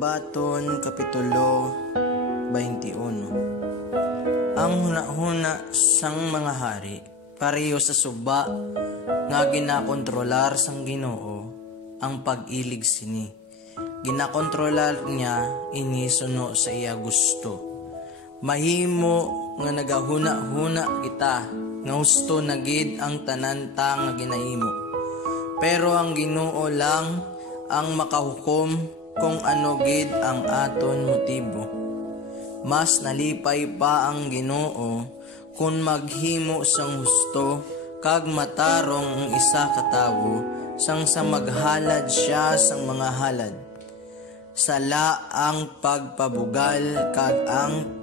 Kabaton Kapitulo 21. Ang hunahuna sang mga hari, pareho sa suba nga ginakontrolar sang Ginoo ang pag-ilig sini. Ginakontrolar niya ini suno sa iya gusto. Mahimo nga nagahuna-huna kita nga husto na gid ang tanan ta nga ginahimo. Pero ang Ginoo lang ang makahukom kung ano gid ang aton motibo. Mas nalipay pa ang Ginoo kung maghimo sang husto kag matarong ang isa ka tawo sang sa maghalad siya sang mga halad. Sala ang pagpabugal kag ang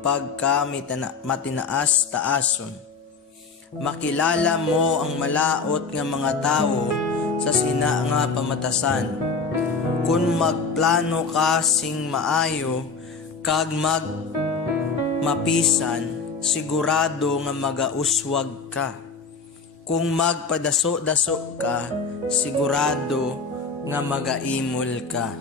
matinaas taason. Makilala mo ang malaot nga mga tawo sa sina nga pamatasan. Kung magplano ka sing maayo kag mapisan, sigurado nga magauswag ka. Kung magpadaso-daso ka, sigurado nga magaimol ka.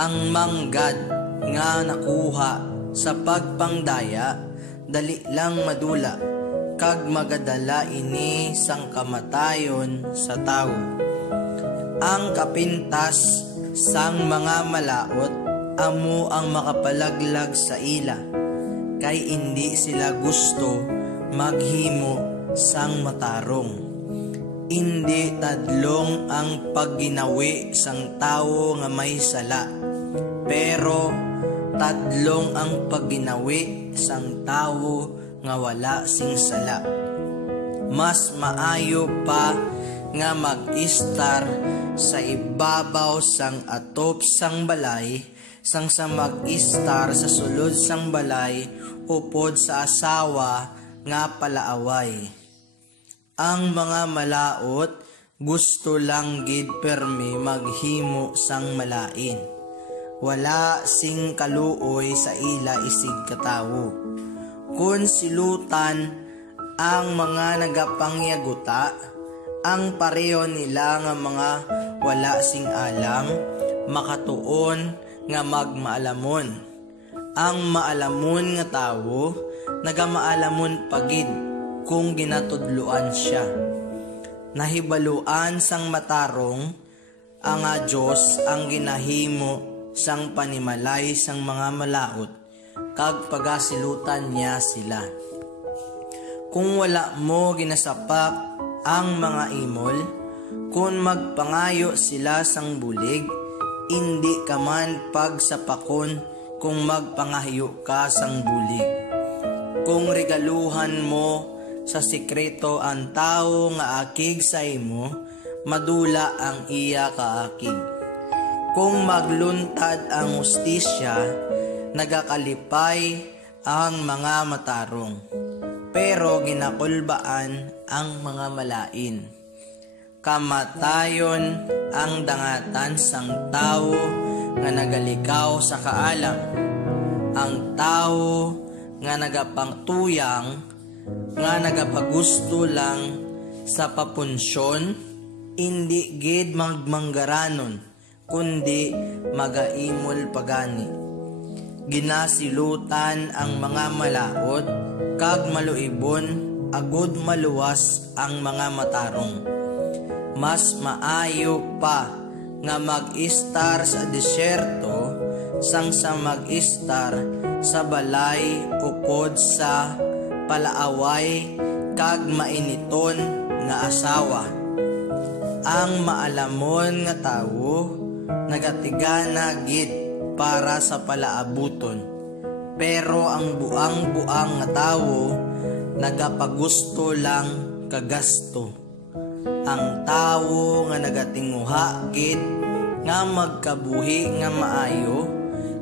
Ang manggad nga nakuha sa pagpangdaya, dali lang madula, kag magadala ini sang kamatayon sa tao. Ang kapintas sang mga malaot, amo ang makapalaglag sa ila, kay hindi sila gusto maghimo sang matarong. Hindi tadlong ang pagginawi sang tawo nga may sala, pero tadlong ang pagginawi sang tawo nga wala sing sala. Mas maayo pa nga mag-istar sa ibabaw sang atop sang balay sang sa mag-istar sa sulod sang balay upod sa asawa nga palaaway. Ang mga malaot gusto lang gid permi maghimo sang malain. Wala sing kaluoy sa ila isig katawo. Kun silutan ang mga nagapangyaguta, ang pareho nila nga mga wala sing alam, makatuon nga magmaalamon. Ang maalamon nga tawo, nagamaalamon pagid kung ginatudluan siya. Nahibaluan sang matarong, ang Diyos ang ginahimo sang panimalay sang mga malaot, kag pagasilutan niya sila. Kung wala mo ginasapak ang mga imol, kung magpangayo sila sang bulig, hindi ka man pagsapakon kung magpangayo ka sang bulig. Kung regaluhan mo sa sikreto ang tao nga akig sa imo, madula ang iya kaakig. Kung magluntad ang hustisya, nagakalipay ang mga matarong, pero ginakulbaan ang mga malain. Kamatayon ang dangatan sang tao nga nagalikaw sa kaalam. Ang tao nga nagapangtuyang, nga nagapagusto lang sa papunsyon, hindi gid magmanggaranon, kundi magaimol pagani. Ginasilutan ang mga malaot, kag maluibon, agud maluwas ang mga matarong. Mas maayo pa nga mag-istar sa disyerto sang sa mag-istar sa balay upod sa palaaway kag mainiton nga asawa. Ang maalamon nga tawo nagatigana gid para sa palaabuton, pero ang buang-buang nga tawo nagapagusto lang kagasto. Ang tawo nga nagatinguha gid nga magkabuhi nga maayo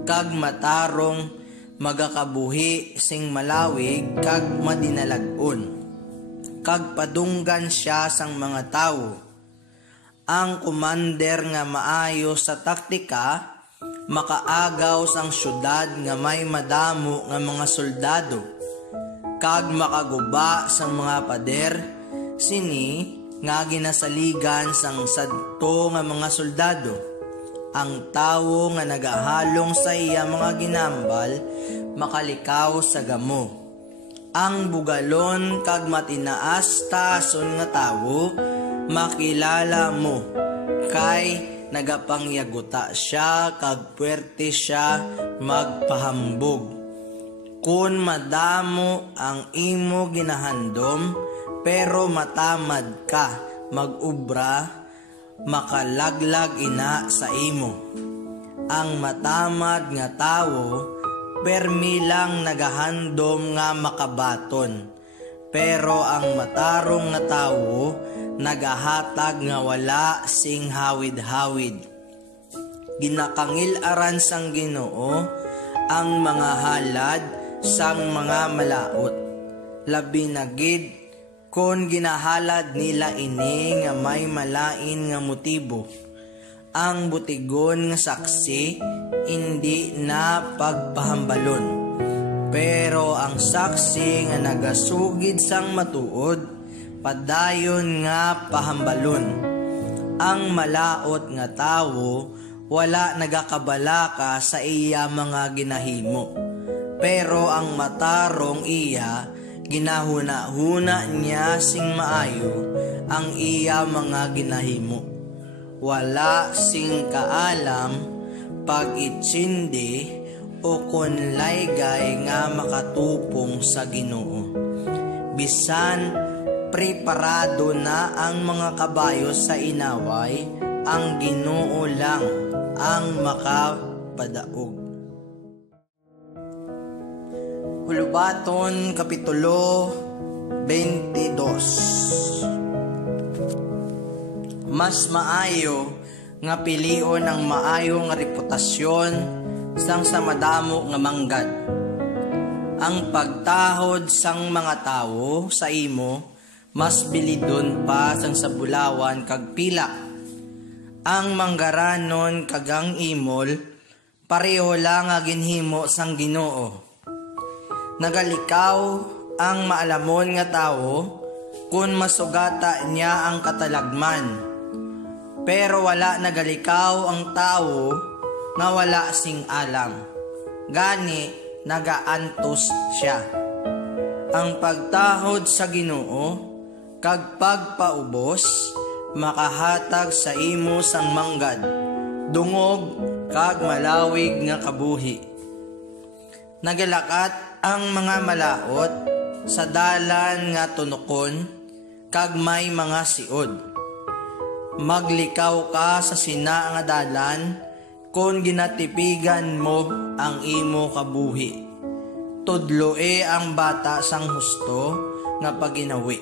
kag matarong magakabuhi sing malawig kag madinalag-on, kag padunggan siya sang mga tawo. Ang komander nga maayo sa taktika, makaagaw sang syudad nga may madamo nga mga soldado, kag makaguba sang mga pader sini nga ginasaligan sang sadto nga mga soldado. ang tawo nga nagahalong sa iya mga ginambal makalikaw sa gamo. Ang bugalon kag matinaas taason nga tawo makilala mo kay nagapangyaguta siya kag puwerte siya magpahambog. Kun madamo ang imo ginahandom pero matamad ka magubra, makalaglag ina sa imo. Ang matamad nga tawo permi lang nagahandom nga makabaton, pero ang matarong nga tawo nagahatag nga wala sing hawid-hawid. Ginakangil-aran sang Ginoo ang mga halad sang mga malaot, labi na gid kon ginahalad nila ini nga may malain nga motibo. Ang butigon nga saksi hindi na pagpahambalon, pero ang saksi nga nagasugid sang matuod padayon nga pahambalon. Ang malaot nga tawo wala nagakabalaka sa iya mga ginahimo, pero ang matarong iya ginahuna-huna niya sing maayo ang iya mga ginahimo. Wala sing kaalam pag itsindi o kon laygay nga makatupong sa Ginoo. Bisan preparado na ang mga kabayo sa inaway, ang Ginoo lang ang makapadaog. Hulubaton Kapitulo 22. Mas maayo nga pilion ang maayo nga reputasyon sang sa madamo nga manggad. Ang pagtahod sang mga tawo sa imo mas bilidon pa sang sa bulawan kag pila. Ang manggaranon kagang imol pareho lang nga ginhimo sang Ginoo. Nagalikaw ang maalamon nga tawo kun masugata niya ang katalagman, pero wala nagalikaw ang tawo nga wala sing alam, gani nagaantos siya. Ang pagtahod sa Ginoo kag pagpaubos makahatag sa imo sang manggad, dungog kag malawig nga kabuhi. Nagalakat ang mga malaot sa dalan nga tunokon kag may mga siod. Maglikaw ka sa sina nga dalan kon ginatipigan mo ang imo kabuhi. Tudloe ang bata sang husto nga paginawi,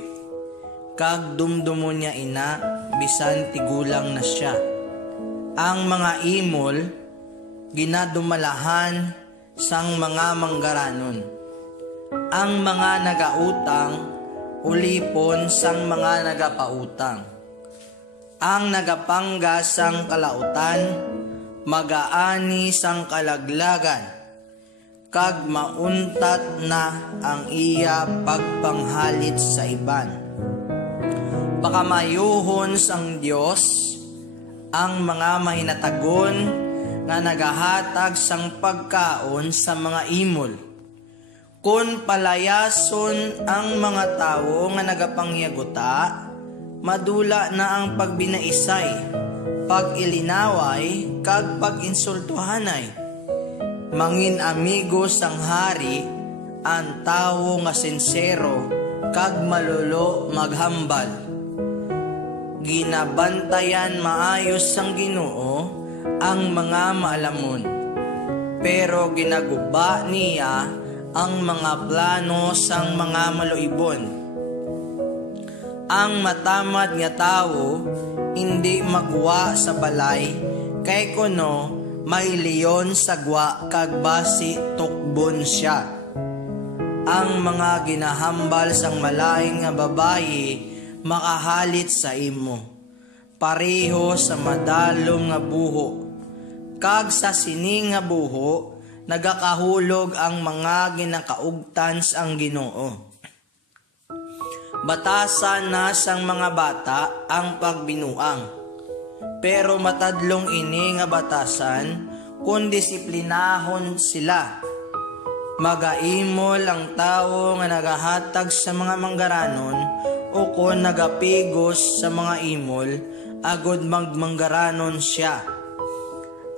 kag dumdumo niya ina bisan tigulang na siya. Ang mga imol ginadumalahan sang mga manggaranon. Ang mga nagautang ulipon sang mga nagapautang. Ang nagapangga sang kalautan magaani sang kalaglagan, kag mauntat na ang iya pagpanghalit sa iban. Pakamayuhon sang Dios ang mga mahinatagon nga nagahatag sang pagkaon sa mga imol. Kung palayason ang mga tawo nga nagapangyaguta, madula na ang pagbinaisay, pag-ilinaway, kag pag-insultuhanay. Mangin amigo sang hari, ang tawo nga sincero, kag malulo maghambal. Ginabantayan maayos sang Ginoo ang mga maalamon, pero ginaguba niya ang mga plano sang mga maluibon. Ang matamad nga tawo hindi magwa sa balay, kay kuno may leon sa gwa kag basi tukbon siya. Ang mga ginahambal sang malaing nga babayi makahalit sa imo, pareho sa madalom nga buho, kag sa sining nga buho nagakahulog ang mga ginakaugtan sang Ginoo. Batasan na sang mga bata ang pagbinuang, Pero matadlong ini nga batasan kun disiplinahon sila. Magaimol ang tawo nga nagahatag sa mga manggaranon o kun nagapigos sa mga imol, agod magmanggaranon siya.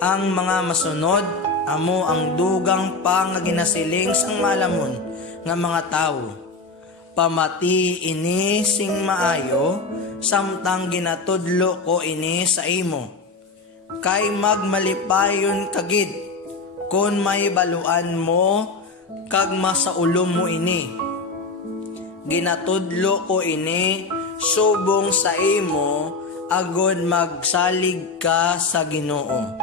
Ang mga masunod, amo ang dugang pa nga ginasiling sang malamon nga mga tawo. Pamati ini sing maayo, samtang ginatudlo ko ini sa imo. Kay magmalipayon kagid, kun may baluan mo, kag masaulom mo ini. Ginatudlo ko ini, subong sa imo, agod magsalig ka sa Ginoo.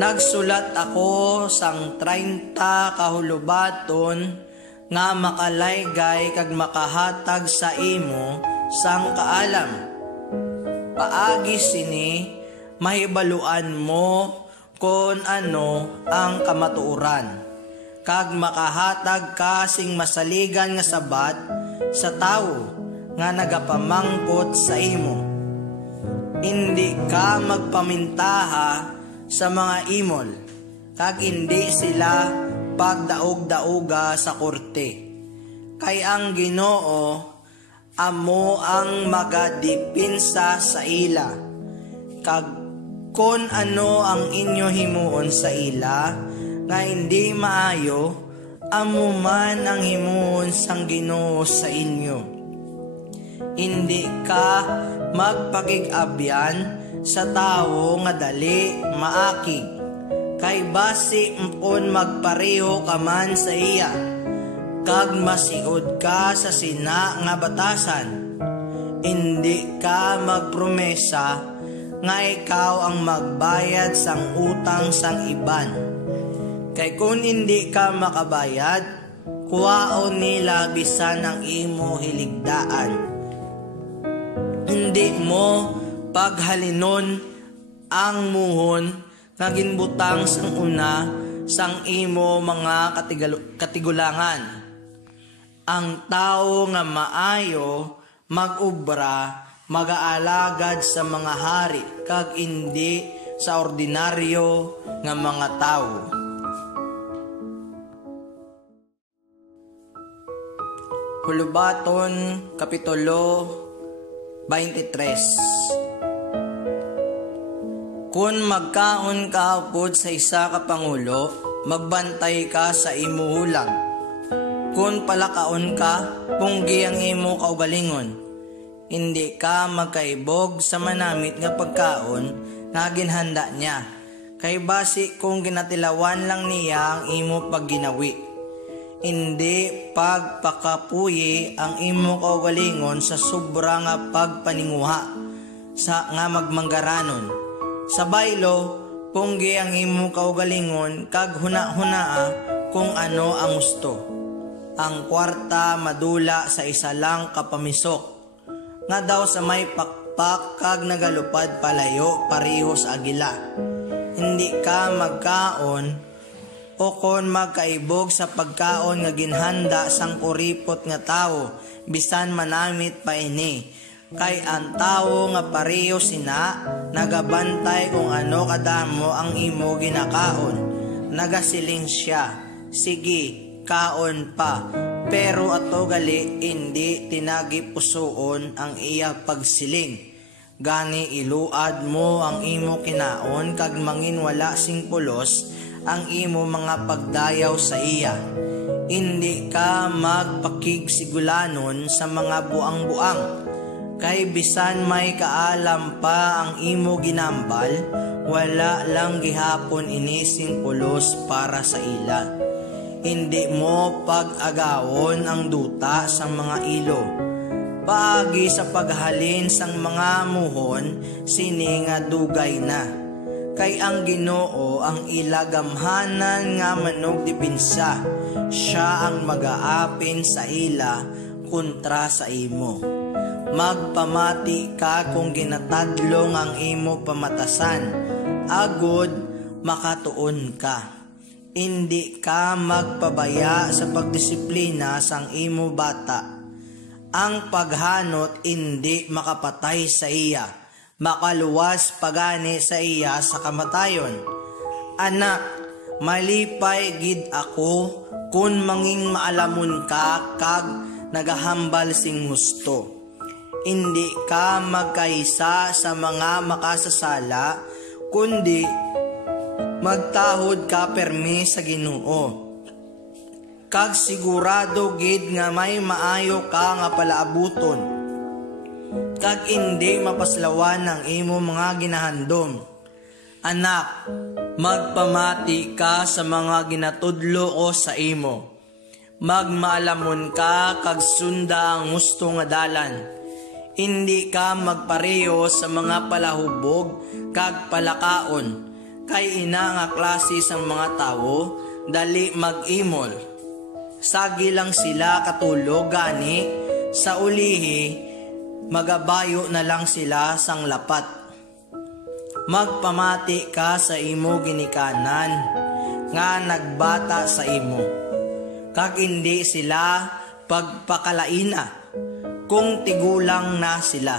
Nagsulat ako sang 30 kahulubaton, nga makalaygay kag makahatag sa imo sang kaalam. Paagi sini, mahibaluan mo kon ano ang kamatuoran, kag makahatag ka sing masaligan nga sabat sa tawo nga nagapamangkot sa imo. Hindi ka magpamintaha sa mga imol, kag hindi sila pagdaog-daoga sa korte. Kay ang Ginoo amo ang magadipinsa sa ila, kag kon ano ang inyo himuon sa ila nga hindi maayo, amo man ang himuon sang Ginoo sa inyo. Hindi ka magpakig-abyan sa tawo nga dali maakig, kay basi mpon magpareho ka man sa iya, kag masiod ka sa sina nga batasan. Hindi ka magpromesa nga ikaw ang magbayad sang utang sang iban. Kay kung hindi ka makabayad, kuwaon nila bisan ang imo hiligdaan. Hindi mo paghalinon ang muhon nga ginbutang sang una sang imo mga katigulangan. Ang tawo nga maayo mag-ubra, mag-aalagad sa mga hari, kag hindi sa ordinaryo nga mga tawo. Hulubaton, Kapitulo 23. Kung magkaon ka upod sa isa ka pangulo, magbantay ka sa imo hulag. Kung palakaon ka, punggi ang imo kaugalingon. Hindi ka magkaibog sa manamit nga pagkaon nga ginhanda niya. Kay basi kung ginatilawan lang niya ang imo pagginawi. Hindi pagpakapuyi ang imo kaugalingon sa sobra nga pagpaninguha sa nga magmanggaranon. Sa baylo, punggi ang imo kaugalingon, kag huna-hunaa kung ano ang gusto. Ang kwarta madula sa isa lang kapamisok, nga daw sa may pakpak kag nagalupad palayo pareho sa agila. Hindi ka magkaon o kon magkaibog sa pagkaon nga ginhanda sang kuripot nga tawo, bisan manamit pa ini. Kay ang tawo nga pareho sina, nagabantay kung ano kadamo ang imo ginakaon. Nagasiling siya, sige, kaon pa. Pero ato gali, hindi tinagi pusoon ang iya pagsiling. Gani iluad mo ang imo kinaon, kag mangin wala sing pulos ang imo mga pagdayaw sa iya. Hindi ka magpakigsigulanon sa mga buang-buang. Kay bisan may kaalam pa ang imo ginambal, wala lang gihapon inising pulos para sa ila. Hindi mo pag-agawon ang duta sa mga ilo. Paagi sa paghalin sang mga muhon, sini nga dugay na. Kay ang Ginoo ang ilagamhanan nga manog dipinsa, siya ang mag-aapin sa ila kontra sa imo. Magpamati ka kung ginatadlong ang imo pamatasan, agod makatuon ka. Hindi ka magpabaya sa pagdisiplina sang imo bata. Ang paghanot hindi makapatay sa iya, makaluwas pagani sa iya sa kamatayon. Anak, malipay gid ako kun manging maalamon ka kag nagahambal sing husto. Hindi ka magkaisa sa mga makasasala, kundi magtahod ka permi sa Ginoo. Kag sigurado gid nga may maayo ka nga palaabuton, kag hindi mapaslawan ang imo mga ginahandom. Anak, magpamati ka sa mga ginatudlo ko sa imo. Magmaalamon ka kag sunda ang husto nga dalan. Hindi ka magpareho sa mga palahubog kag palakaon, kay ina nga klase sang mga tawo dali mag-imol. Sagi lang sila katulog gani sa ulihi, magabayo na lang sila sang lapat. Magpamati ka sa imo ginikanan nga nagbata sa imo, kag hindi sila pagpakalaina kung tigulang na sila.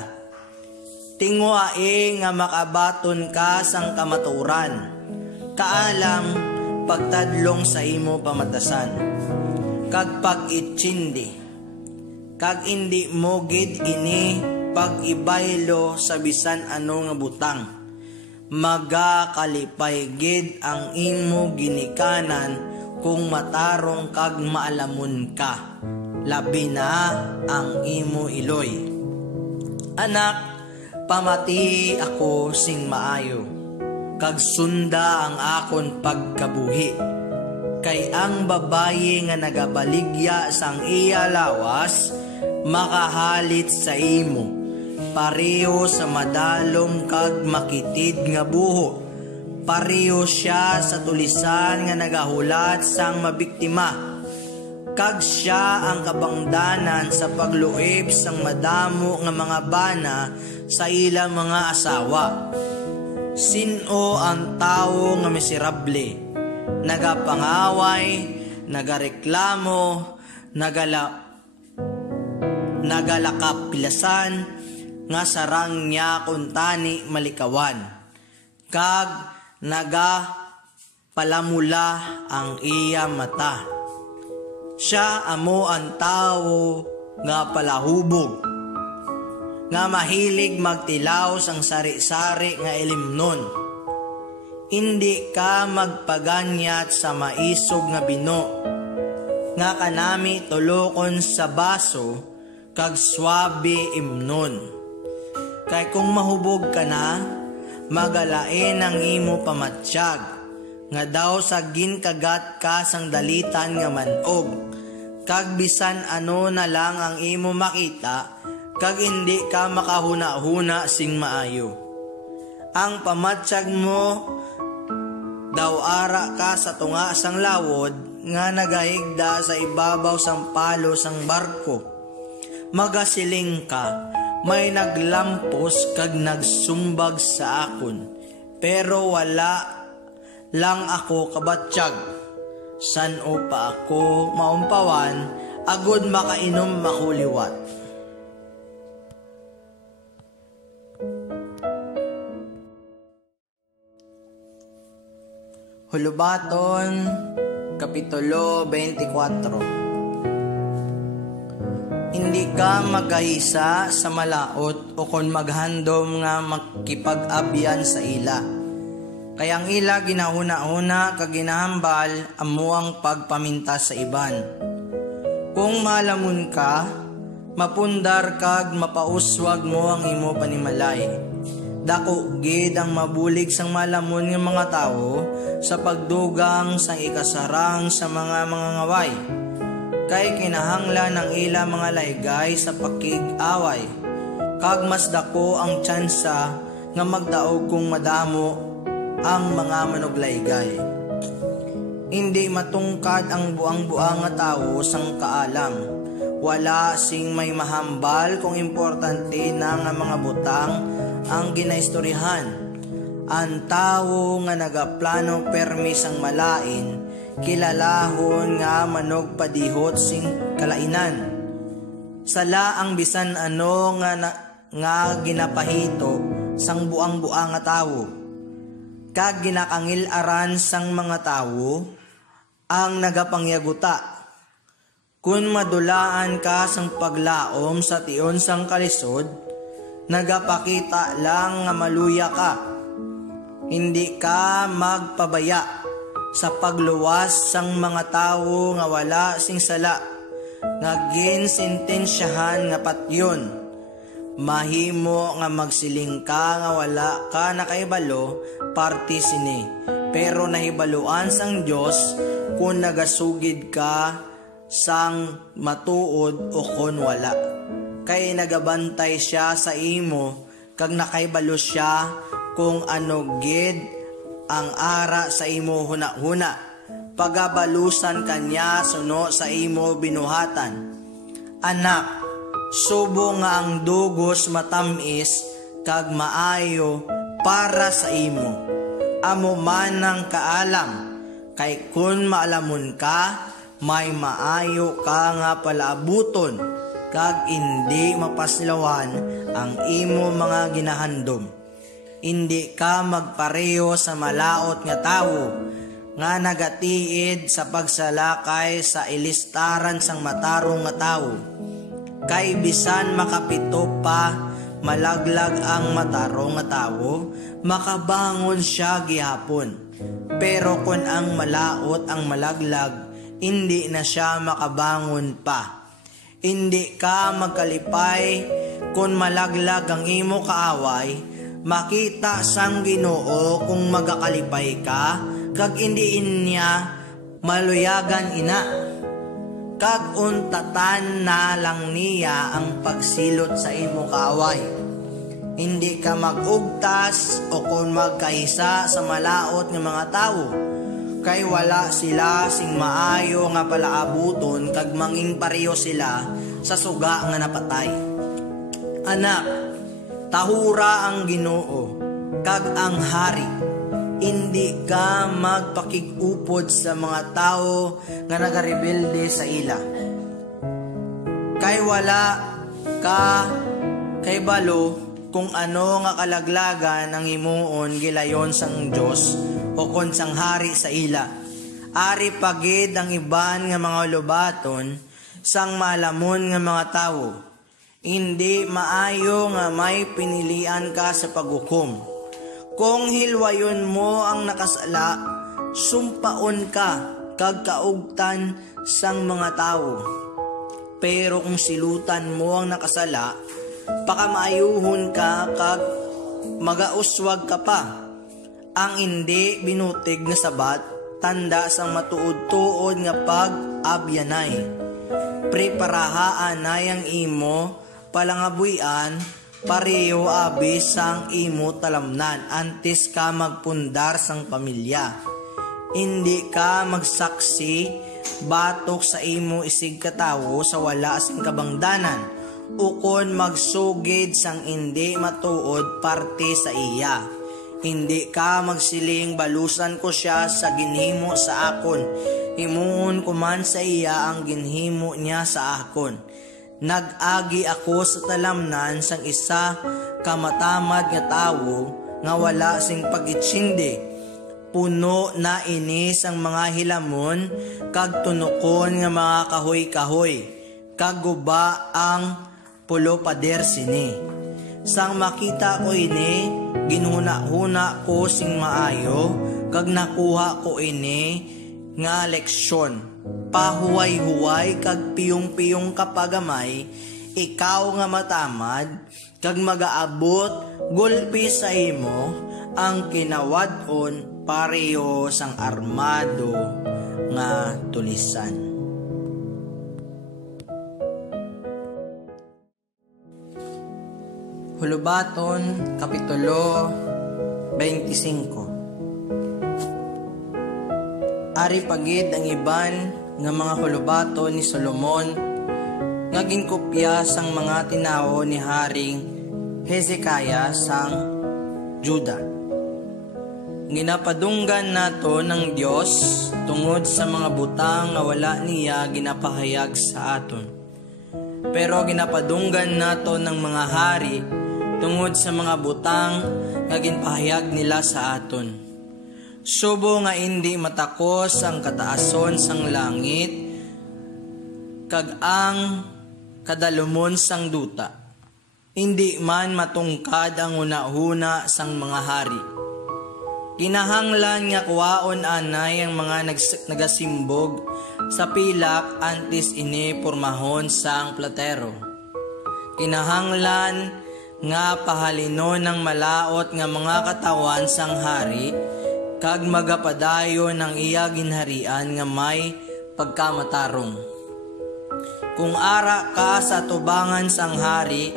Tinguae nga makabaton ka sang kamaturan, kaalam pagtadlong sa imo pamatasan, kag pag-itsindi, kag indi mo gid ini pag-ibaylo sa bisan ano nga butang. Magakalipay gid ang imo ginikanan kung matarong kag maalamon ka, labi na ang imo iloy. Anak, pamati ako sing maayo, kag sunda ang akon pagkabuhi. Kay ang babayi nga nagabaligya sang iya lawas, makahalit sa imo, pareho sa madalom kag makitid nga buho. Pareho siya sa tulisan nga nagahulat sang mabiktima, kag siya ang kabangdanan sa pagluib sang madamo nga mga bana sa ilang mga asawa. Sino ang tao nga miserable, nagapangaway, nagareklamo, nagalakapilasan, nga sarang niya kuntani malikawan, kag nagapalamula ang iya mata. Siya amo ang tao nga palahubog, nga mahilig magtilaw sang sari-sari nga ilimnon. Hindi ka magpaganyat sa maisog nga bino, nga kanami tulokon sa baso, kag swabe imnon. Kay kung mahubog ka na, magalain ang imo pamatsyag, nga daw sa ginkagat ka sang dalitan nga manog, kag bisan ano na lang ang imo makita, kag hindi ka makahuna-huna sing maayo. Ang pamatsyag mo daw ara ka sa tunga sang lawod nga nagahigda sa ibabaw sang palo sang barko. Magasiling ka, may naglampos kag nagsumbag sa akon, pero wala lang ako kabatsyag. San o pa ako maumpawan, agod makainom makuliwat. Hulubaton, Kapitulo 24. Hindi ka magahisa sa malaot o kon maghandom nga makipag-abyan sa ila. Kaya ang ila ginahuna-una kag ginahambal amuang pagpaminta sa iban. Kung malamon ka, mapundar kag mapauswag mo ang imo panimalay. Dako gid ang mabulig sang malamon nga mga tawo sa pagdugang sang ikasarang sa mga ngaway, kay kinahanglan ng ila mga laygay sa pakig-away, kag mas dako ang tsansa nga magdaog kung madamo ang mga manuglaygay. Hindi matungkad ang buang-buang nga tawo sang kaalam, wala sing may mahambal kung importante na nga mga butang ang ginaistoryahan. Ang tao nga nagaplano permi sang malain, kilalahon nga manog padihot sing kalainan. Sala ang bisan ano nga ginapahito, sang buang-buang nga tawo. Kag ginakangil-aran sang mga tawo ang nagapangyaguta. Kun madulaan ka sang paglaom sa tion sang kalisod, nagapakita lang nga maluya ka. Hindi ka magpabaya sa pagluwas sang mga tawo nga wala sing sala, nga ginsintensyahan nga patyon. Mahimo nga magsiling ka nga wala ka nakaibalo parte sini, pero nahibaluan sang Dios kung nagasugid ka sang matuod o kon wala. Kay nagabantay siya sa imo kag nakaibalo siya kung ano gid ang ara sa imo huna-huna. Pagabalusan kanya suno sa imo binuhatan. Anak, subo nga ang dugos matamis kag maayo para sa imo. Amo man ang kaalam, kay kun maalamon ka, may maayo ka nga palaabuton, kag hindi mapaslawan ang imo mga ginahandom. Hindi ka magpareho sa malaot nga tawo, nga nagatiid sa pagsalakay sa ilistaran sang matarong nga tawo. Kay bisan makapito pa malaglag ang matarong nga tawo, makabangon siya gihapon. Pero kung ang malaot ang malaglag, hindi na siya makabangon pa. Hindi ka magkalipay kung malaglag ang imo kaaway, makita sang Ginoo kung magakalipay ka, kag hindi niya maluyagan ina. Kag untatan na lang niya ang pagsilot sa imo kaaway. Hindi ka magugtas o kung magkaisa sa malaot ng mga tao, kay wala sila sing maayo nga palaabuton kag manging pareho sila sa suga nga napatay. Anak, tahura ang Ginoo kag ang hari. Hindi ka magpakigupod sa mga tao nga nagarebelde sa ila. Kay wala ka kay balo kung ano nga kalaglagan ang himuon gilayon sang Dios o kon sang hari sa ila. Ari pagid ang iban nga mga lubaton sang malamon nga mga tawo. Hindi maayo nga may pinilian ka sa paghukom. Kung hilwayon mo ang nakasala, sumpaon ka kag kaugtan sang mga tawo. Pero kung silutan mo ang nakasala, pakamaayuhon ka kag magauswag ka pa. Ang hindi binutig na sabat, tanda sang matuod-tuod nga pag-abyanay. Preparahaan na yang imo palangabuyan, pareho abis sang imo talamnan antes ka magpundar sang pamilya. Hindi ka magsaksi batok sa imo isig katawo sa wala sing kabangdanan, ukon magsugid sang hindi matuod parte sa iya. Hindi ka magsiling balusan ko siya sa ginhimo sa akon, himuon ko man sa iya ang ginhimo niya sa akon. Nag-agi ako sa talamnan sang isa kamatamad nga tawo nga wala sing pagitsindi. Puno na inis ang mga hilamon kag tunokon nga mga kahoy-kahoy, kag guba ang pulo pader sini. Sang makita ko ini, ginhuna-huna ko sing maayo, kag nakuha ko ini nga leksyon. Pahuway-huway kag piyong-piyong kapagamay, ikaw nga matamad, kag magaabot gulpi sa imo, ang kinawad-on pareho sang armado nga tulisan. Hulubaton, Kapitulo 25. Ari pagid ang iban nga mga hulubaton ni Solomon, naging kopya sang mga tinawo ni Haring Hezekiah sang Juda. Ginapadunggan nato ng Dios tungod sa mga butang nga wala niya ginapahayag sa aton. Pero ginapadunggan nato ng mga hari tungod sa mga butang nga ginpahayag nila sa aton. Subo nga indi matakos ang kataason sang langit kag ang kadalumon sang duta. Indi man matungkad ang una-huna sang mga hari. Kinahanglan nga kuwaon anay ang mga nagasimbog sa pilak antes ini pormahon sang platero. Kinahanglan nga pahalinon ng malaot nga mga katawan sang hari kag magapadayon ang iya ginharian nga may pagkamatarong. Kung ara ka sa tubangan sang hari,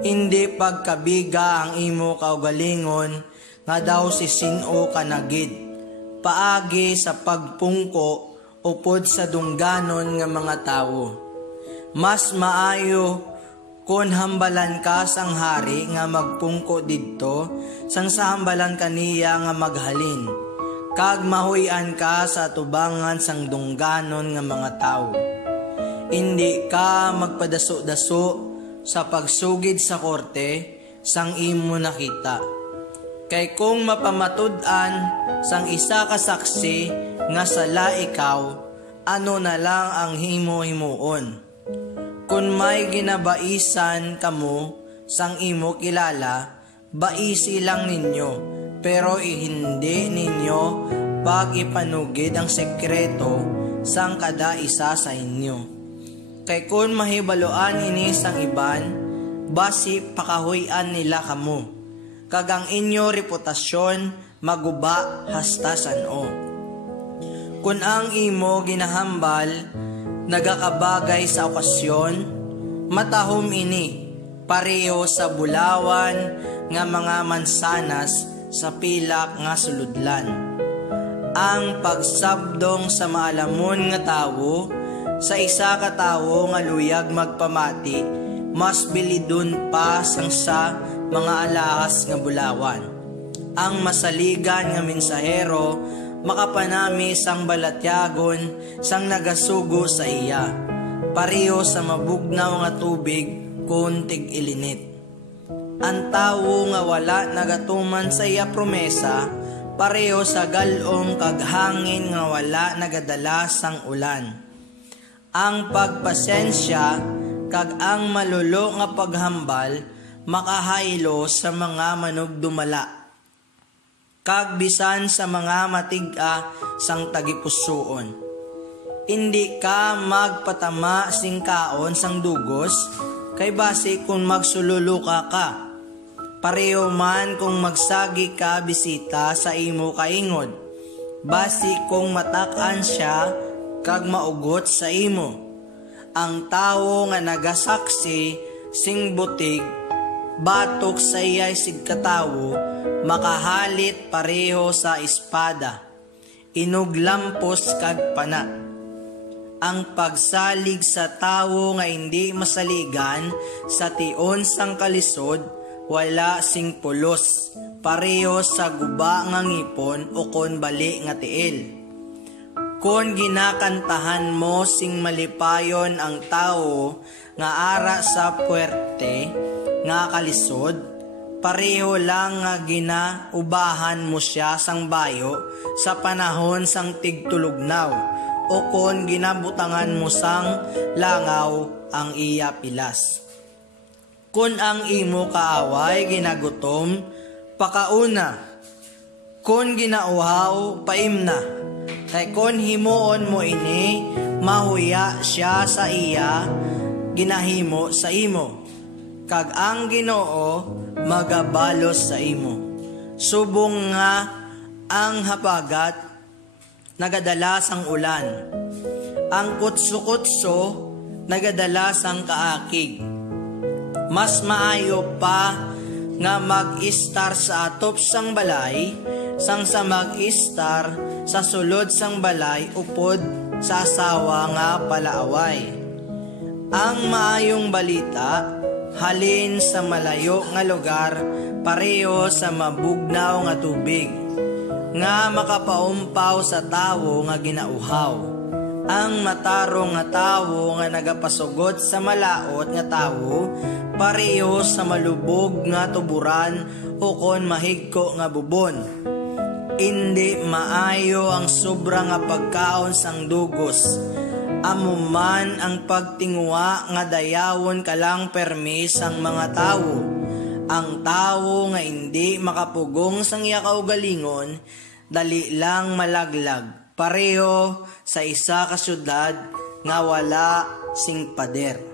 hindi pagkabiga ang imo kaugalingon nga daw si sino kanagid, paagi sa pagpungko upod sa dungganon nga mga tawo. Mas maayo kung hambalan ka sang hari nga magpungko didto, sang sa hambalan kaniya nga maghalin, kag mahuyan ka sa tubangan sang dungganon nga mga tawo. Hindi ka magpadaso-daso sa pagsugid sa korte sang imo nakita. Kay kung mapamatud-an sang isa ka saksi nga sala ikaw, ano na lang ang himo-himuon. Kung may ginabaisan kamo sang imo kilala, baisi lang ninyo, pero hindi ninyo pag ipanugid ang sekreto sang kada isa sa inyo. Kay kung mahibaloan ini sang iban, basi pakahuyan nila kamo, kag ang inyo reputasyon maguba hasta sano. Kung ang imo ginahambal nagakabagay sa okasyon, matahom ini pareho sa bulawan nga mga mansanas sa pilak nga suludlan. Ang pagsabdong sa maalamon nga tawo sa isa ka tawo nga luyag magpamati, mas bilidun pa sang sa mga alahas nga bulawan. Ang masaligan nga mensahero makapanami sang balatyagon sang nagasugo sa iya, pareho sa mabugnaw nga tubig kun tig-ilinit. Ang tawo nga wala nagatuman sa iya promesa, pareho sa galom kag hangin nga wala nagadala sang ulan. Ang pagpasensya kag ang malulo nga paghambal makahaylo sa mga manugdumala, kag bisan sa mga matig-a sang tagipusoon. Hindi ka magpatama singkaon sang dugos, kay base kung magsululuka ka. Pareho man kung magsagi ka bisita sa imo kaingod, base kung matakan siya kag maugot sa imo. Ang tawo nga nagasaksi sing butig, batok sa iyay sigkatawo, makahalit pareho sa espada, inuglampos kag pana. Ang pagsalig sa tawo nga hindi masaligan sa tion sang kalisod, wala sing pulos, pareho sa guba nga ngipon o kon bali nga tiil. Kung ginakantahan mo sing malipayon ang tawo nga ara sa puwerte nga kalisod, pareho lang nga ginaubahan mo siya sang bayo sa panahon sang tigtulugnaw, o kung ginabutangan mo sang langaw ang iya pilas. Kung ang imo kaaway ginagutom, pakauna. Kung ginauhaw, paimna. Kay kon himuon mo ini, mahuya siya sa iya, ginahimo sa imo. Kag ang Ginoo magabalos sa imo. Subong nga ang habagat nagadala sang ulan. Ang kutso-kutso nagadala sang kaakig. Mas maayo pa nga mag-istar sa atop sang balay, sang sa mag-istar sa sulod sang balay upod sa asawa nga palaaway. Ang maayong balita halin sa malayo nga lugar, pareho sa mabugnaw nga tubig, nga makapaumpaw sa tawo nga ginauhaw. Ang matarong nga tawo nga nagapasugot sa malaot nga tawo, pareho sa malubog nga tuburan o kon mahigko nga bubon. Indi maayo ang sobra nga pagkaon sang dugos. Amuman ang pagtingwa nga dayawon kalang permis ang mga tawo. Ang tawo nga hindi makapugong sang iya kaugalingon, dali lang malaglag. Pareho sa isa ka syudad nga wala sing pader.